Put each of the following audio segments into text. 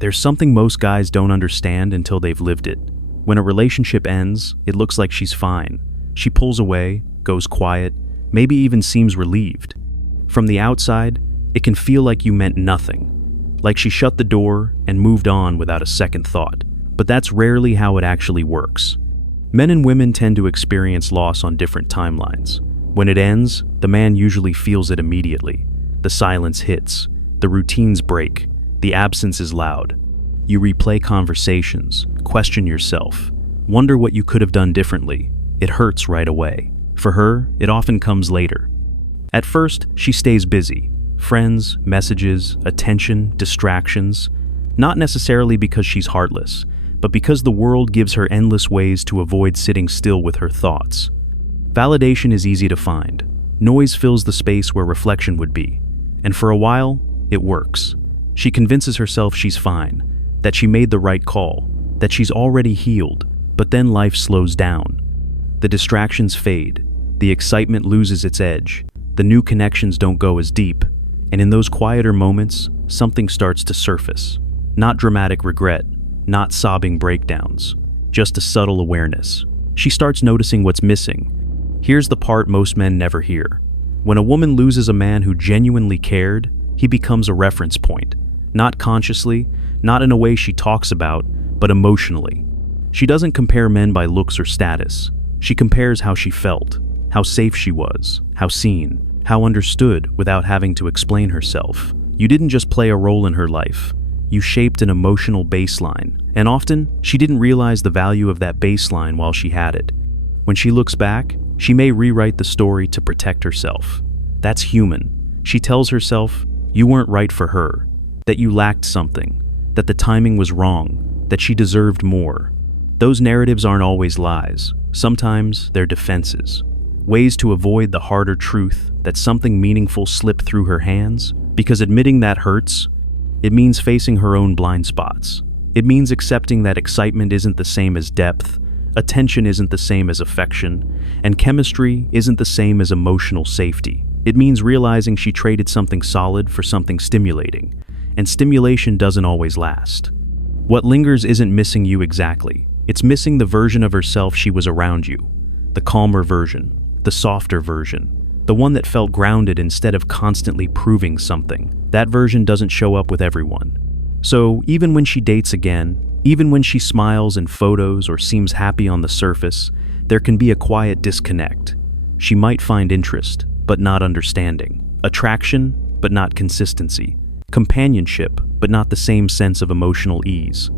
There's something most guys don't understand until they've lived it. When a relationship ends, it looks like she's fine. She pulls away, goes quiet, maybe even seems relieved. From the outside, it can feel like you meant nothing, like she shut the door and moved on without a second thought. But that's rarely how it actually works. Men and women tend to experience loss on different timelines. When it ends, the man usually feels it immediately. The silence hits, the routines break, the absence is loud. You replay conversations, question yourself, wonder what you could have done differently. It hurts right away. For her, it often comes later. At first, she stays busy. Friends, messages, attention, distractions. Not necessarily because she's heartless, but because the world gives her endless ways to avoid sitting still with her thoughts. Validation is easy to find. Noise fills the space where reflection would be. And for a while, it works. She convinces herself she's fine, that she made the right call, that she's already healed, but then life slows down. The distractions fade, the excitement loses its edge, the new connections don't go as deep, and in those quieter moments, something starts to surface. Not dramatic regret, not sobbing breakdowns, just a subtle awareness. She starts noticing what's missing. Here's the part most men never hear. When a woman loses a man who genuinely cared, he becomes a reference point. Not consciously, not in a way she talks about, but emotionally. She doesn't compare men by looks or status. She compares how she felt, how safe she was, how seen, how understood without having to explain herself. You didn't just play a role in her life. You shaped an emotional baseline, and often, she didn't realize the value of that baseline while she had it. When she looks back, she may rewrite the story to protect herself. That's human. She tells herself, you weren't right for her, that you lacked something, that the timing was wrong, that she deserved more. Those narratives aren't always lies. Sometimes they're defenses. Ways to avoid the harder truth that something meaningful slipped through her hands, because admitting that hurts. It means facing her own blind spots. It means accepting that excitement isn't the same as depth, attention isn't the same as affection, and chemistry isn't the same as emotional safety. It means realizing she traded something solid for something stimulating, and stimulation doesn't always last. What lingers isn't missing you exactly. It's missing the version of herself she was around you. The calmer version, the softer version, the one that felt grounded instead of constantly proving something. That version doesn't show up with everyone. So even when she dates again, even when she smiles in photos or seems happy on the surface, there can be a quiet disconnect. She might find interest, but not understanding. Attraction, but not consistency. Companionship, but not the same sense of emotional ease.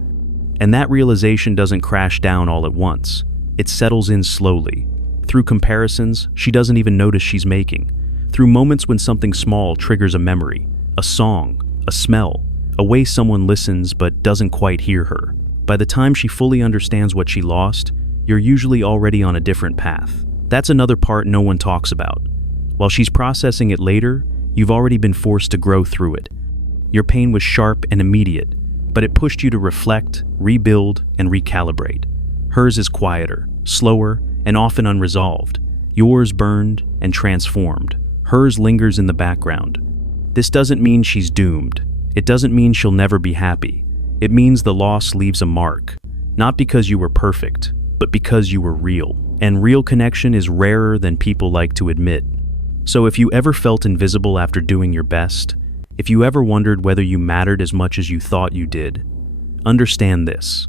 And that realization doesn't crash down all at once. It settles in slowly. Through comparisons she doesn't even notice she's making. Through moments when something small triggers a memory, a song, a smell, a way someone listens but doesn't quite hear her. By the time she fully understands what she lost, you're usually already on a different path. That's another part no one talks about. While she's processing it later, you've already been forced to grow through it. Your pain was sharp and immediate, but it pushed you to reflect, rebuild, and recalibrate. Hers is quieter, slower, and often unresolved. Yours burned and transformed. Hers lingers in the background. This doesn't mean she's doomed. It doesn't mean she'll never be happy. It means the loss leaves a mark. Not because you were perfect, but because you were real. And real connection is rarer than people like to admit. So if you ever felt invisible after doing your best, if you ever wondered whether you mattered as much as you thought you did, understand this.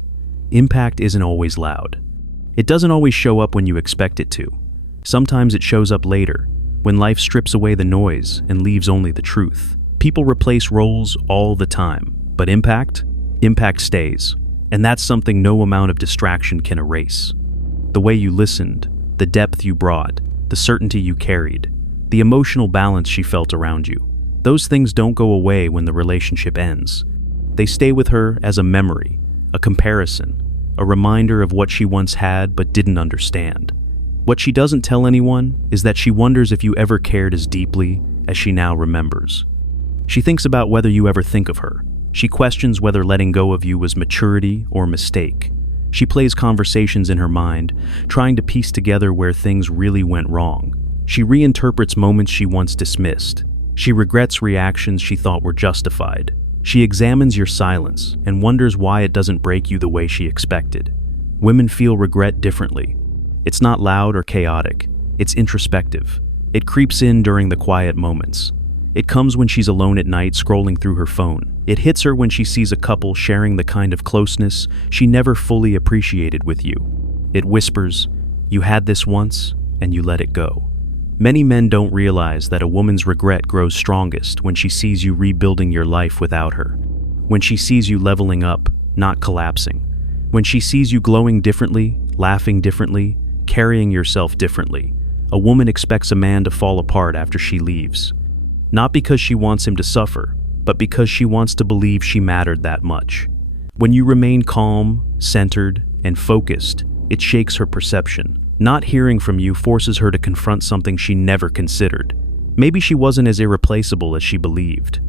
Impact isn't always loud. It doesn't always show up when you expect it to. Sometimes it shows up later, when life strips away the noise and leaves only the truth. People replace roles all the time, but impact stays. And that's something no amount of distraction can erase. The way you listened, the depth you brought, the certainty you carried, the emotional balance she felt around you. Those things don't go away when the relationship ends. They stay with her as a memory, a comparison, a reminder of what she once had but didn't understand. What she doesn't tell anyone is that she wonders if you ever cared as deeply as she now remembers. She thinks about whether you ever think of her. She questions whether letting go of you was maturity or mistake. She plays conversations in her mind, trying to piece together where things really went wrong. She reinterprets moments she once dismissed. She regrets reactions she thought were justified. She examines your silence and wonders why it doesn't break you the way she expected. Women feel regret differently. It's not loud or chaotic. It's introspective. It creeps in during the quiet moments. It comes when she's alone at night scrolling through her phone. It hits her when she sees a couple sharing the kind of closeness she never fully appreciated with you. It whispers, "You had this once, and you let it go." Many men don't realize that a woman's regret grows strongest when she sees you rebuilding your life without her. When she sees you leveling up, not collapsing. When she sees you glowing differently, laughing differently, carrying yourself differently. A woman expects a man to fall apart after she leaves. Not because she wants him to suffer, but because she wants to believe she mattered that much. When you remain calm, centered, and focused, it shakes her perception. Not hearing from you forces her to confront something she never considered. Maybe she wasn't as irreplaceable as she believed.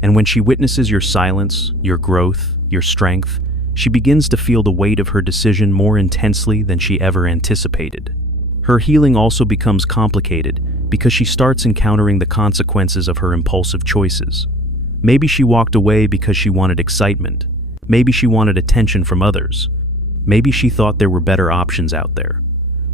And when she witnesses your silence, your growth, your strength, she begins to feel the weight of her decision more intensely than she ever anticipated. Her healing also becomes complicated because she starts encountering the consequences of her impulsive choices. Maybe she walked away because she wanted excitement. Maybe she wanted attention from others. Maybe she thought there were better options out there.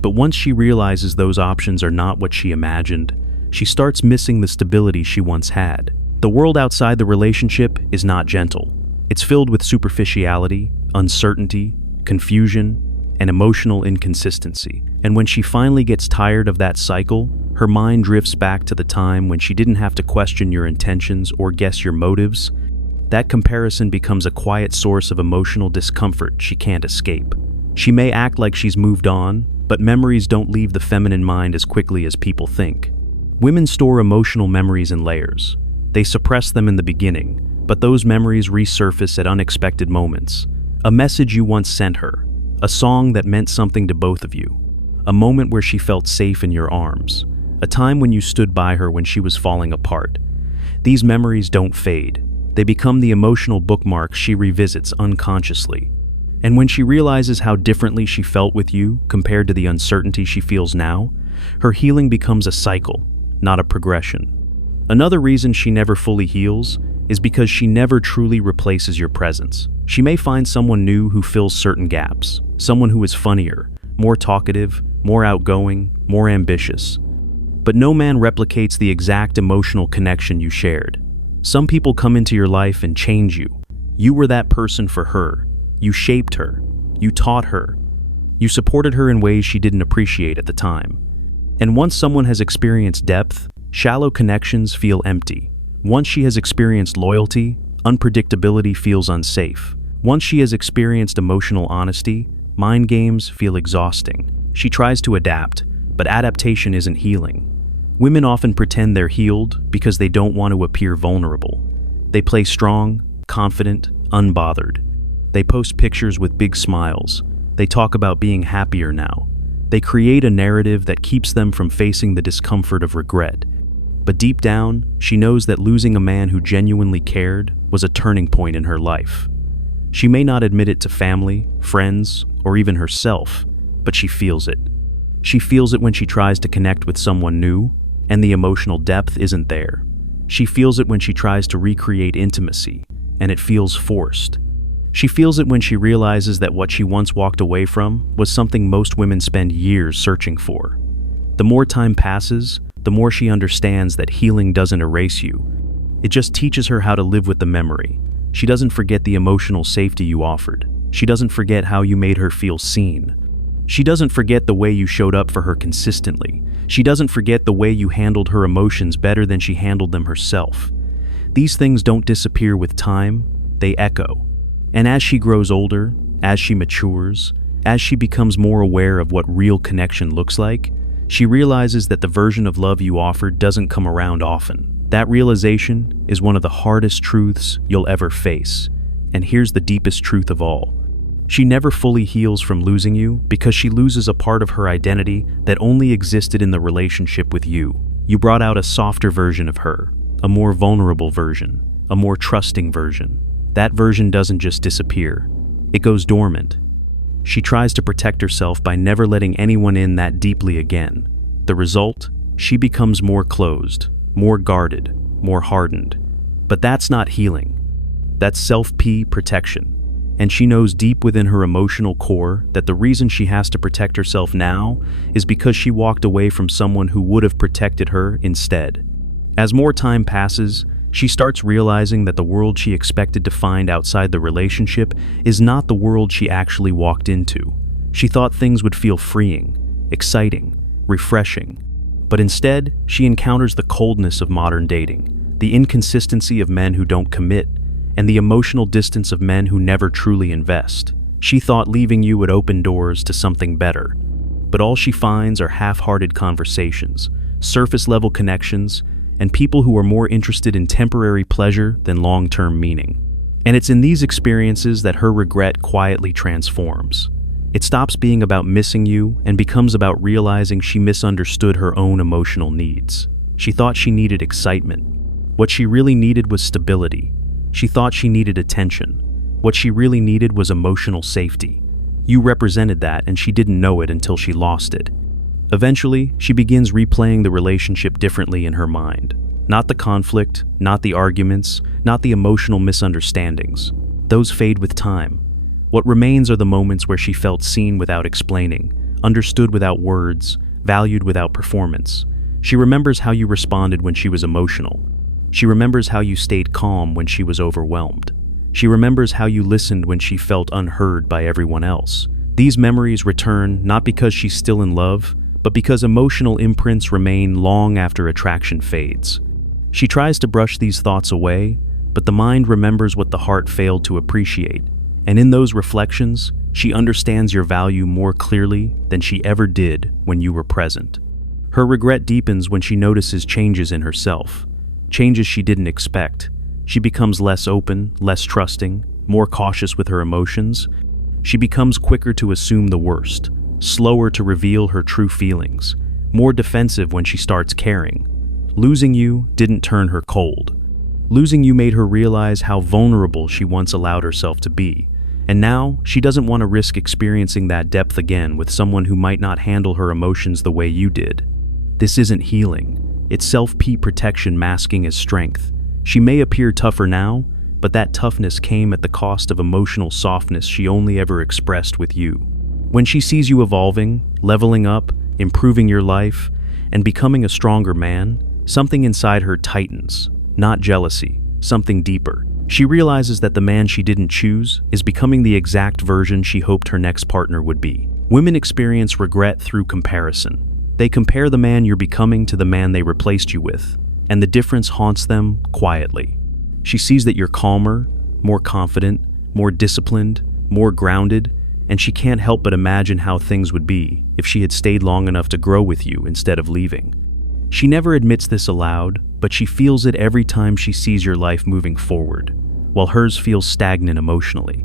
But once she realizes those options are not what she imagined, she starts missing the stability she once had. The world outside the relationship is not gentle. It's filled with superficiality, uncertainty, confusion, and emotional inconsistency. And when she finally gets tired of that cycle, her mind drifts back to the time when she didn't have to question your intentions or guess your motives. That comparison becomes a quiet source of emotional discomfort she can't escape. She may act like she's moved on, but memories don't leave the feminine mind as quickly as people think. Women store emotional memories in layers. They suppress them in the beginning, but those memories resurface at unexpected moments. A message you once sent her, a song that meant something to both of you, a moment where she felt safe in your arms, a time when you stood by her when she was falling apart. These memories don't fade. They become the emotional bookmarks she revisits unconsciously. And when she realizes how differently she felt with you compared to the uncertainty she feels now, her healing becomes a cycle, not a progression. Another reason she never fully heals is because she never truly replaces your presence. She may find someone new who fills certain gaps, someone who is funnier, more talkative, more outgoing, more ambitious. But no man replicates the exact emotional connection you shared. Some people come into your life and change you. You were that person for her. You shaped her. You taught her. You supported her in ways she didn't appreciate at the time. And once someone has experienced depth, shallow connections feel empty. Once she has experienced loyalty, unpredictability feels unsafe. Once she has experienced emotional honesty, mind games feel exhausting. She tries to adapt, but adaptation isn't healing. Women often pretend they're healed because they don't want to appear vulnerable. They play strong, confident, unbothered. They post pictures with big smiles. They talk about being happier now. They create a narrative that keeps them from facing the discomfort of regret. But deep down, she knows that losing a man who genuinely cared was a turning point in her life. She may not admit it to family, friends, or even herself, but she feels it. She feels it when she tries to connect with someone new, and the emotional depth isn't there. She feels it when she tries to recreate intimacy, and it feels forced. She feels it when she realizes that what she once walked away from was something most women spend years searching for. The more time passes, the more she understands that healing doesn't erase you. It just teaches her how to live with the memory. She doesn't forget the emotional safety you offered. She doesn't forget how you made her feel seen. She doesn't forget the way you showed up for her consistently. She doesn't forget the way you handled her emotions better than she handled them herself. These things don't disappear with time, they echo. And as she grows older, as she matures, as she becomes more aware of what real connection looks like, she realizes that the version of love you offered doesn't come around often. That realization is one of the hardest truths you'll ever face. And here's the deepest truth of all. She never fully heals from losing you because she loses a part of her identity that only existed in the relationship with you. You brought out a softer version of her, a more vulnerable version, a more trusting version. That version doesn't just disappear. It goes dormant. She tries to protect herself by never letting anyone in that deeply again. The result? She becomes more closed, more guarded, more hardened. But that's not healing. That's self-P protection. And she knows deep within her emotional core that the reason she has to protect herself now is because she walked away from someone who would have protected her instead. As more time passes, she starts realizing that the world she expected to find outside the relationship is not the world she actually walked into. She thought things would feel freeing, exciting, refreshing. But instead, she encounters the coldness of modern dating, the inconsistency of men who don't commit, and the emotional distance of men who never truly invest. She thought leaving you would open doors to something better. But all she finds are half-hearted conversations, surface-level connections, and people who are more interested in temporary pleasure than long-term meaning. And it's in these experiences that her regret quietly transforms. It stops being about missing you and becomes about realizing she misunderstood her own emotional needs. She thought she needed excitement. What she really needed was stability. She thought she needed attention. What she really needed was emotional safety. You represented that, and she didn't know it until she lost it. Eventually, she begins replaying the relationship differently in her mind. Not the conflict, not the arguments, not the emotional misunderstandings. Those fade with time. What remains are the moments where she felt seen without explaining, understood without words, valued without performance. She remembers how you responded when she was emotional. She remembers how you stayed calm when she was overwhelmed. She remembers how you listened when she felt unheard by everyone else. These memories return not because she's still in love, but because emotional imprints remain long after attraction fades. She tries to brush these thoughts away, but the mind remembers what the heart failed to appreciate. And in those reflections, she understands your value more clearly than she ever did when you were present. Her regret deepens when she notices changes in herself. Changes she didn't expect. She becomes less open, less trusting, more cautious with her emotions. She becomes quicker to assume the worst, slower to reveal her true feelings, more defensive when she starts caring. Losing you didn't turn her cold. Losing you made her realize how vulnerable she once allowed herself to be. And now, she doesn't want to risk experiencing that depth again with someone who might not handle her emotions the way you did. This isn't healing. It's self-P protection masking as strength. She may appear tougher now, but that toughness came at the cost of emotional softness she only ever expressed with you. When she sees you evolving, leveling up, improving your life, and becoming a stronger man, something inside her tightens. Not jealousy, something deeper. She realizes that the man she didn't choose is becoming the exact version she hoped her next partner would be. Women experience regret through comparison. They compare the man you're becoming to the man they replaced you with, and the difference haunts them quietly. She sees that you're calmer, more confident, more disciplined, more grounded, and she can't help but imagine how things would be if she had stayed long enough to grow with you instead of leaving. She never admits this aloud, but she feels it every time she sees your life moving forward, while hers feels stagnant emotionally.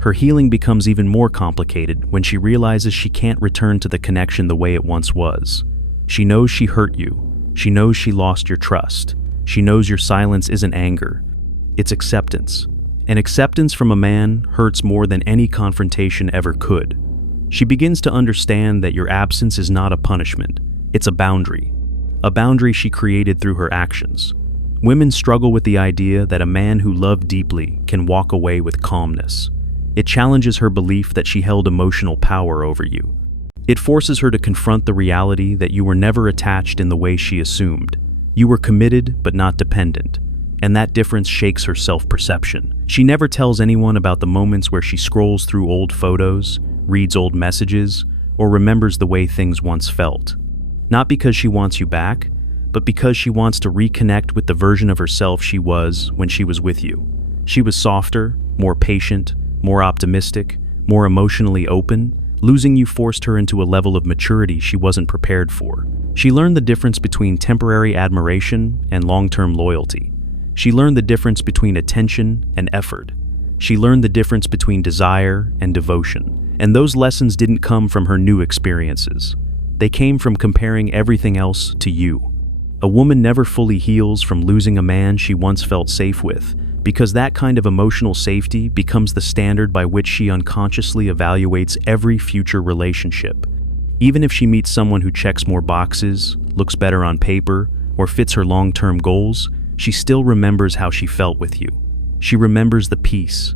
Her healing becomes even more complicated when she realizes she can't return to the connection the way it once was. She knows she hurt you. She knows she lost your trust. She knows your silence isn't anger. It's acceptance. And acceptance from a man hurts more than any confrontation ever could. She begins to understand that your absence is not a punishment. It's a boundary. A boundary she created through her actions. Women struggle with the idea that a man who loved deeply can walk away with calmness. It challenges her belief that she held emotional power over you. It forces her to confront the reality that you were never attached in the way she assumed. You were committed but not dependent, and that difference shakes her self-perception. She never tells anyone about the moments where she scrolls through old photos, reads old messages, or remembers the way things once felt. Not because she wants you back, but because she wants to reconnect with the version of herself she was when she was with you. She was softer, more patient, more optimistic, more emotionally open. Losing you forced her into a level of maturity she wasn't prepared for. She learned the difference between temporary admiration and long-term loyalty. She learned the difference between attention and effort. She learned the difference between desire and devotion. And those lessons didn't come from her new experiences. They came from comparing everything else to you. A woman never fully heals from losing a man she once felt safe with, because that kind of emotional safety becomes the standard by which she unconsciously evaluates every future relationship. Even if she meets someone who checks more boxes, looks better on paper, or fits her long-term goals, she still remembers how she felt with you. She remembers the peace.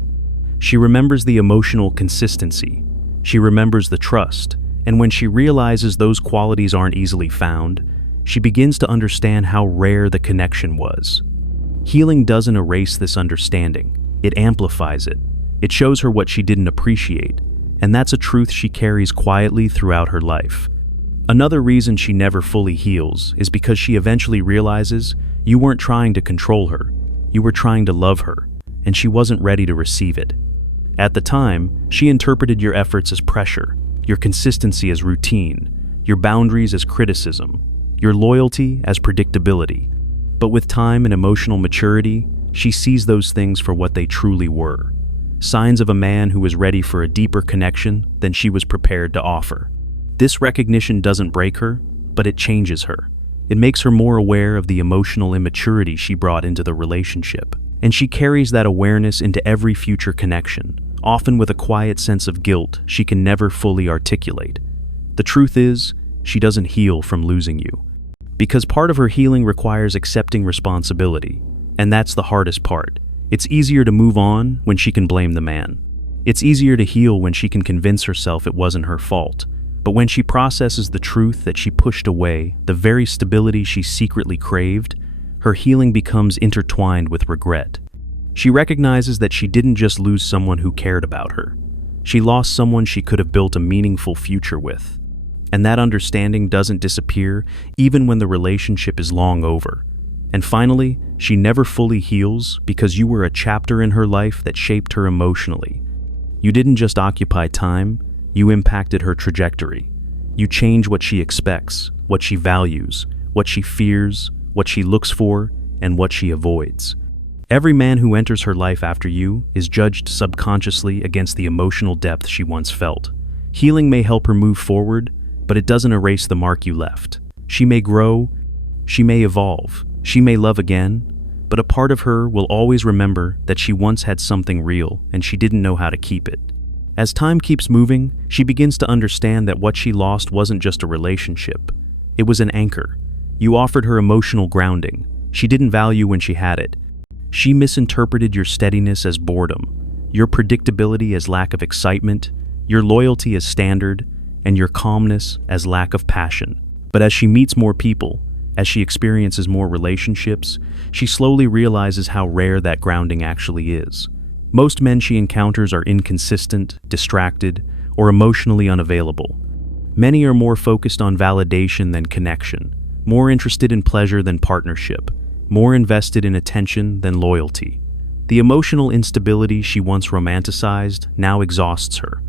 She remembers the emotional consistency. She remembers the trust. And when she realizes those qualities aren't easily found, she begins to understand how rare the connection was. Healing doesn't erase this understanding. It amplifies it. It shows her what she didn't appreciate, and that's a truth she carries quietly throughout her life. Another reason she never fully heals is because she eventually realizes you weren't trying to control her. You were trying to love her, and she wasn't ready to receive it. At the time, she interpreted your efforts as pressure, your consistency as routine, your boundaries as criticism, your loyalty as predictability. But with time and emotional maturity, she sees those things for what they truly were. Signs of a man who was ready for a deeper connection than she was prepared to offer. This recognition doesn't break her, but it changes her. It makes her more aware of the emotional immaturity she brought into the relationship. And she carries that awareness into every future connection, often with a quiet sense of guilt she can never fully articulate. The truth is, she doesn't heal from losing you. Because part of her healing requires accepting responsibility, and that's the hardest part. It's easier to move on when she can blame the man. It's easier to heal when she can convince herself it wasn't her fault. But when she processes the truth that she pushed away, the very stability she secretly craved, her healing becomes intertwined with regret. She recognizes that she didn't just lose someone who cared about her. She lost someone she could have built a meaningful future with. And that understanding doesn't disappear even when the relationship is long over. And finally, she never fully heals because you were a chapter in her life that shaped her emotionally. You didn't just occupy time, you impacted her trajectory. You change what she expects, what she values, what she fears, what she looks for, and what she avoids. Every man who enters her life after you is judged subconsciously against the emotional depth she once felt. Healing may help her move forward, but it doesn't erase the mark you left. She may grow, she may evolve, she may love again, but a part of her will always remember that she once had something real and she didn't know how to keep it. As time keeps moving, she begins to understand that what she lost wasn't just a relationship. It was an anchor. You offered her emotional grounding. She didn't value when she had it. She misinterpreted your steadiness as boredom, your predictability as lack of excitement, your loyalty as standard, and your calmness as lack of passion. But as she meets more people, as she experiences more relationships, she slowly realizes how rare that grounding actually is. Most men she encounters are inconsistent, distracted, or emotionally unavailable. Many are more focused on validation than connection, more interested in pleasure than partnership, more invested in attention than loyalty. The emotional instability she once romanticized now exhausts her.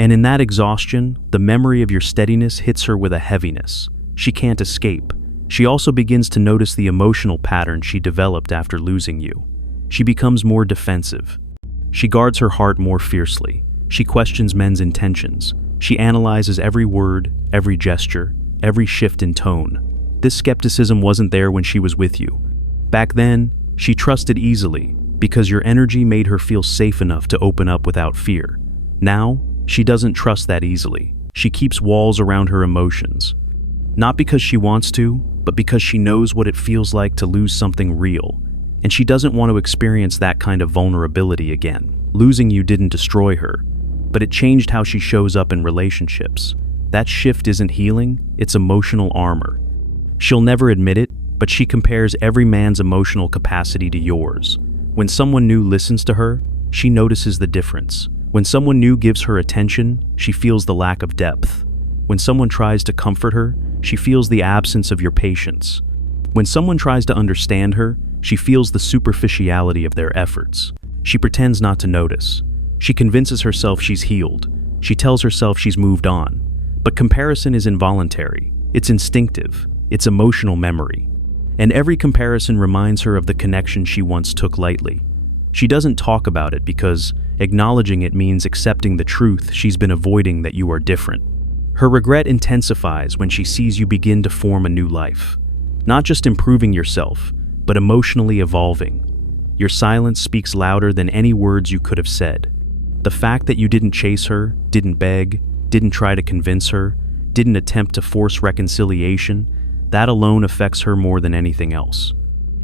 And in that exhaustion, the memory of your steadiness hits her with a heaviness she can't escape. She also begins to notice the emotional pattern she developed after losing you. She becomes more defensive. She guards her heart more fiercely. She questions men's intentions. She analyzes every word, every gesture, every shift in tone. This skepticism wasn't there when she was with you. Back then, she trusted easily because your energy made her feel safe enough to open up without fear. Now, she doesn't trust that easily. She keeps walls around her emotions. Not because she wants to, but because she knows what it feels like to lose something real. And she doesn't want to experience that kind of vulnerability again. Losing you didn't destroy her, but it changed how she shows up in relationships. That shift isn't healing, it's emotional armor. She'll never admit it, but she compares every man's emotional capacity to yours. When someone new listens to her, she notices the difference. When someone new gives her attention, she feels the lack of depth. When someone tries to comfort her, she feels the absence of your patience. When someone tries to understand her, she feels the superficiality of their efforts. She pretends not to notice. She convinces herself she's healed. She tells herself she's moved on. But comparison is involuntary. It's instinctive. It's emotional memory. And every comparison reminds her of the connection she once took lightly. She doesn't talk about it because acknowledging it means accepting the truth she's been avoiding, that you are different. Her regret intensifies when she sees you begin to form a new life. Not just improving yourself, but emotionally evolving. Your silence speaks louder than any words you could have said. The fact that you didn't chase her, didn't beg, didn't try to convince her, didn't attempt to force reconciliation, that alone affects her more than anything else.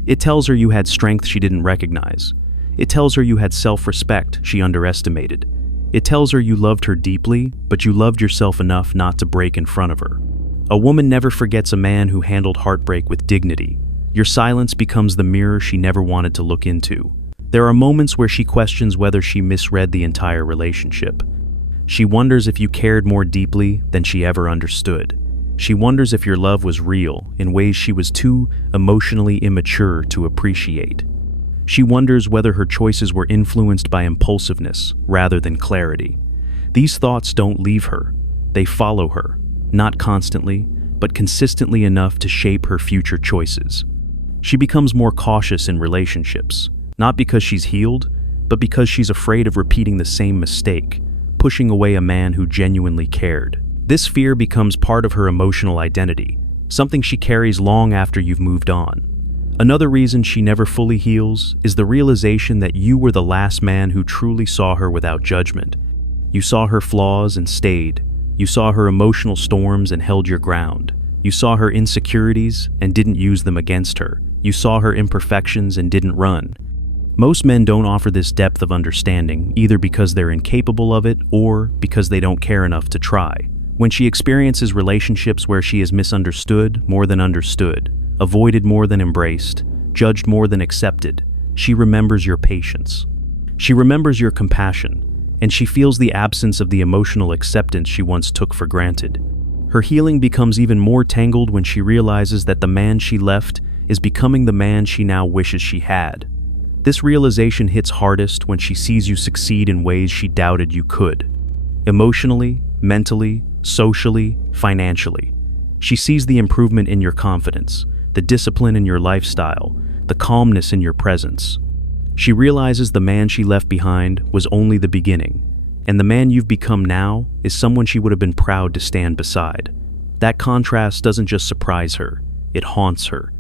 It tells her you had strength she didn't recognize. It tells her you had self-respect she underestimated. It tells her you loved her deeply, but you loved yourself enough not to break in front of her. A woman never forgets a man who handled heartbreak with dignity. Your silence becomes the mirror she never wanted to look into. There are moments where she questions whether she misread the entire relationship. She wonders if you cared more deeply than she ever understood. She wonders if your love was real in ways she was too emotionally immature to appreciate. She wonders whether her choices were influenced by impulsiveness rather than clarity. These thoughts don't leave her. They follow her, not constantly, but consistently enough to shape her future choices. She becomes more cautious in relationships, not because she's healed, but because she's afraid of repeating the same mistake, pushing away a man who genuinely cared. This fear becomes part of her emotional identity, something she carries long after you've moved on. Another reason she never fully heals is the realization that you were the last man who truly saw her without judgment. You saw her flaws and stayed. You saw her emotional storms and held your ground. You saw her insecurities and didn't use them against her. You saw her imperfections and didn't run. Most men don't offer this depth of understanding, either because they're incapable of it or because they don't care enough to try. When she experiences relationships where she is misunderstood more than understood, avoided more than embraced, judged more than accepted, she remembers your patience. She remembers your compassion, and she feels the absence of the emotional acceptance she once took for granted. Her healing becomes even more tangled when she realizes that the man she left is becoming the man she now wishes she had. This realization hits hardest when she sees you succeed in ways she doubted you could. Emotionally, mentally, socially, financially. She sees the improvement in your confidence, the discipline in your lifestyle, the calmness in your presence. She realizes the man she left behind was only the beginning, and the man you've become now is someone she would have been proud to stand beside. That contrast doesn't just surprise her, it haunts her.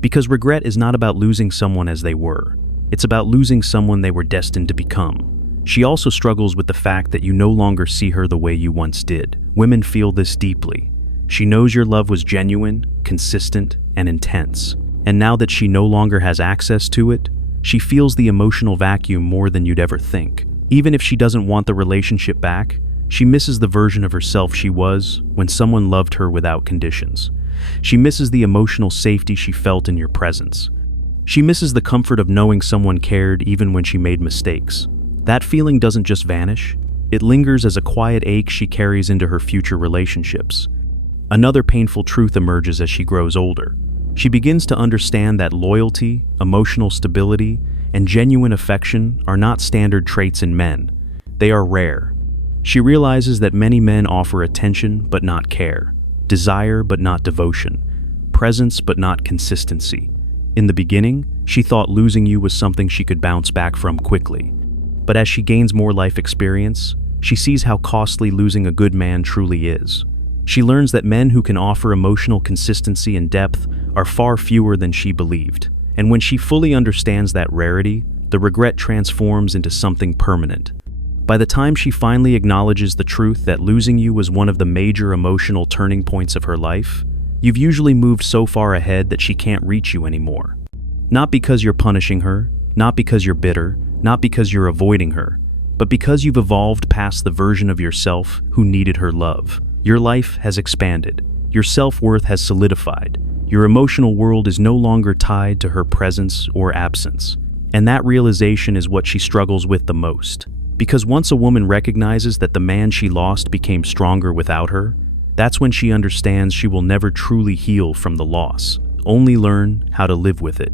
Because regret is not about losing someone as they were. It's about losing someone they were destined to become. She also struggles with the fact that you no longer see her the way you once did. Women feel this deeply. She knows your love was genuine, consistent, and intense. And now that she no longer has access to it, she feels the emotional vacuum more than you'd ever think. Even if she doesn't want the relationship back, she misses the version of herself she was when someone loved her without conditions. She misses the emotional safety she felt in your presence. She misses the comfort of knowing someone cared even when she made mistakes. That feeling doesn't just vanish, it lingers as a quiet ache she carries into her future relationships. Another painful truth emerges as she grows older. She begins to understand that loyalty, emotional stability, and genuine affection are not standard traits in men. They are rare. She realizes that many men offer attention but not care, desire but not devotion, presence but not consistency. In the beginning, she thought losing you was something she could bounce back from quickly. But as she gains more life experience, she sees how costly losing a good man truly is. She learns that men who can offer emotional consistency and depth are far fewer than she believed. And when she fully understands that rarity, the regret transforms into something permanent. By the time she finally acknowledges the truth that losing you was one of the major emotional turning points of her life, you've usually moved so far ahead that she can't reach you anymore. Not because you're punishing her, not because you're bitter, not because you're avoiding her, but because you've evolved past the version of yourself who needed her love. Your life has expanded. Your self-worth has solidified. Your emotional world is no longer tied to her presence or absence. And that realization is what she struggles with the most. Because once a woman recognizes that the man she lost became stronger without her, that's when she understands she will never truly heal from the loss, only learn how to live with it.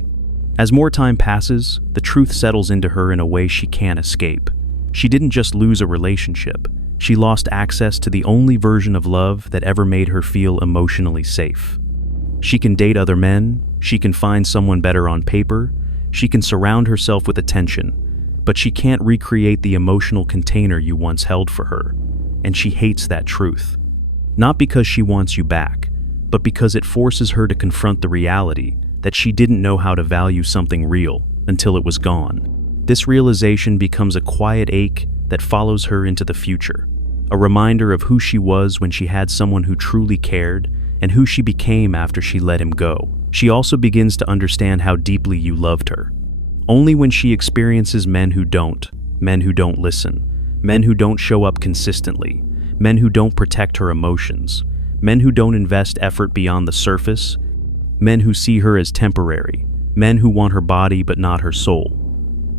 As more time passes, the truth settles into her in a way she can't escape. She didn't just lose a relationship. She lost access to the only version of love that ever made her feel emotionally safe. She can date other men, she can find someone better on paper, she can surround herself with attention, but she can't recreate the emotional container you once held for her. And she hates that truth. Not because she wants you back, but because it forces her to confront the reality that she didn't know how to value something real until it was gone. This realization becomes a quiet ache that follows her into the future, a reminder of who she was when she had someone who truly cared and who she became after she let him go. She also begins to understand how deeply you loved her. Only when she experiences men who don't listen, men who don't show up consistently, men who don't protect her emotions, men who don't invest effort beyond the surface, men who see her as temporary, men who want her body but not her soul.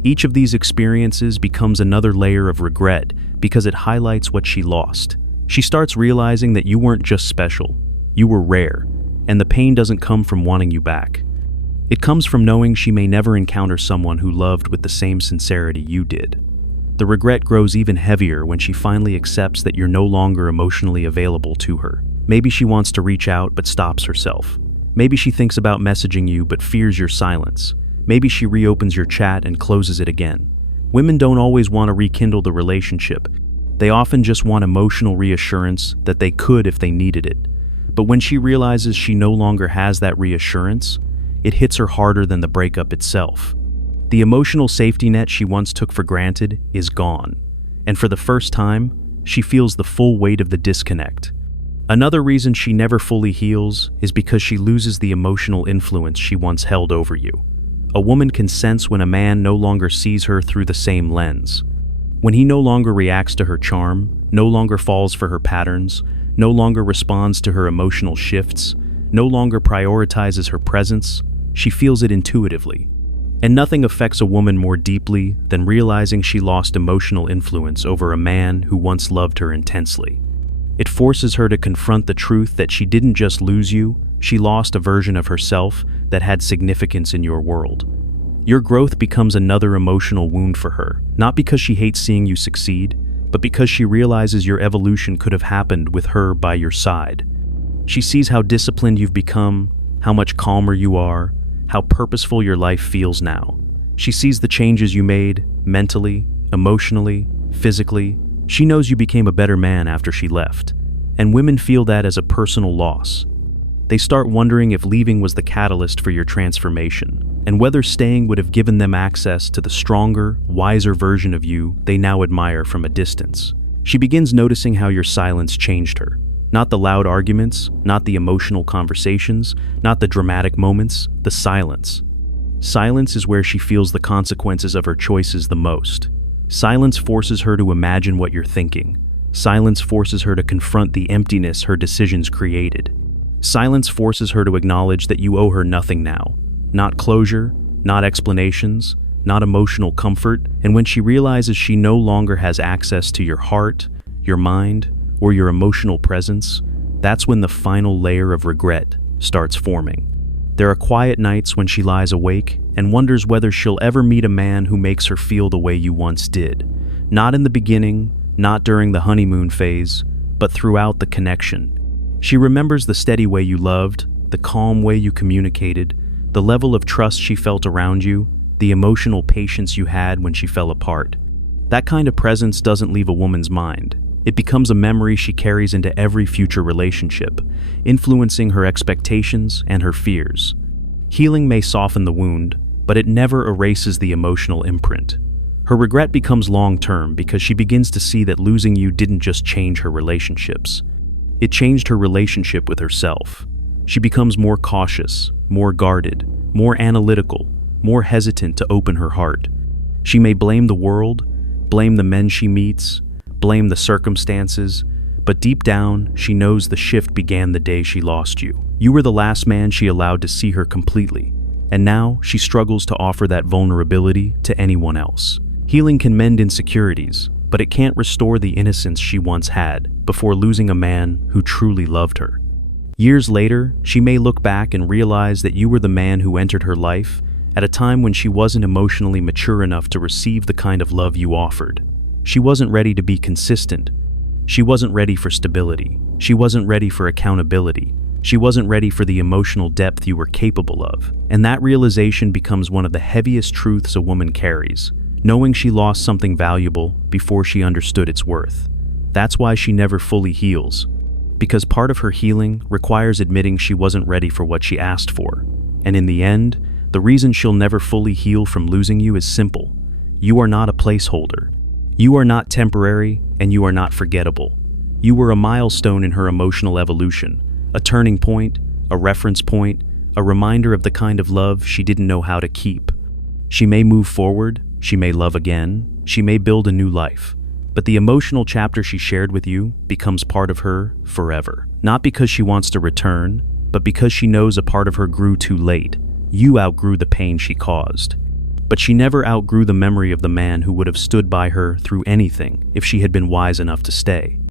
Each of these experiences becomes another layer of regret because it highlights what she lost. She starts realizing that you weren't just special, you were rare, and the pain doesn't come from wanting you back. It comes from knowing she may never encounter someone who loved with the same sincerity you did. The regret grows even heavier when she finally accepts that you're no longer emotionally available to her. Maybe she wants to reach out but stops herself. Maybe she thinks about messaging you but fears your silence. Maybe she reopens your chat and closes it again. Women don't always want to rekindle the relationship. They often just want emotional reassurance that they could if they needed it. But when she realizes she no longer has that reassurance, it hits her harder than the breakup itself. The emotional safety net she once took for granted is gone, and for the first time, she feels the full weight of the disconnect. Another reason she never fully heals is because she loses the emotional influence she once held over you. A woman can sense when a man no longer sees her through the same lens. When he no longer reacts to her charm, no longer falls for her patterns, no longer responds to her emotional shifts, no longer prioritizes her presence, she feels it intuitively. And nothing affects a woman more deeply than realizing she lost emotional influence over a man who once loved her intensely. It forces her to confront the truth that she didn't just lose you, she lost a version of herself that had significance in your world. Your growth becomes another emotional wound for her, not because she hates seeing you succeed, but because she realizes your evolution could have happened with her by your side. She sees how disciplined you've become, how much calmer you are, how purposeful your life feels now. She sees the changes you made, mentally, emotionally, physically. She knows you became a better man after she left. And women feel that as a personal loss. They start wondering if leaving was the catalyst for your transformation, and whether staying would have given them access to the stronger, wiser version of you they now admire from a distance. She begins noticing how your silence changed her. Not the loud arguments, not the emotional conversations, not the dramatic moments, the silence. Silence is where she feels the consequences of her choices the most. Silence forces her to imagine what you're thinking. Silence forces her to confront the emptiness her decisions created. Silence forces her to acknowledge that you owe her nothing now. Not closure, not explanations, not emotional comfort, and when she realizes she no longer has access to your heart, your mind, or your emotional presence, that's when the final layer of regret starts forming. There are quiet nights when she lies awake and wonders whether she'll ever meet a man who makes her feel the way you once did. Not in the beginning, not during the honeymoon phase, but throughout the connection. She remembers the steady way you loved, the calm way you communicated, the level of trust she felt around you, the emotional patience you had when she fell apart. That kind of presence doesn't leave a woman's mind. It becomes a memory she carries into every future relationship, influencing her expectations and her fears. Healing may soften the wound, but it never erases the emotional imprint. Her regret becomes long-term because she begins to see that losing you didn't just change her relationships. It changed her relationship with herself. She becomes more cautious, more guarded, more analytical, more hesitant to open her heart. She may blame the world, blame the men she meets, blame the circumstances, but deep down, she knows the shift began the day she lost you. You were the last man she allowed to see her completely, and now she struggles to offer that vulnerability to anyone else. Healing can mend insecurities, but it can't restore the innocence she once had before losing a man who truly loved her. Years later, she may look back and realize that you were the man who entered her life at a time when she wasn't emotionally mature enough to receive the kind of love you offered. She wasn't ready to be consistent. She wasn't ready for stability. She wasn't ready for accountability. She wasn't ready for the emotional depth you were capable of. And that realization becomes one of the heaviest truths a woman carries, knowing she lost something valuable before she understood its worth. That's why she never fully heals, because part of her healing requires admitting she wasn't ready for what she asked for. And in the end, the reason she'll never fully heal from losing you is simple. You are not a placeholder. You are not temporary, and you are not forgettable. You were a milestone in her emotional evolution, a turning point, a reference point, a reminder of the kind of love she didn't know how to keep. She may move forward, she may love again, she may build a new life. But the emotional chapter she shared with you becomes part of her forever. Not because she wants to return, but because she knows a part of her grew too late. You outgrew the pain she caused. But she never outgrew the memory of the man who would have stood by her through anything if she had been wise enough to stay.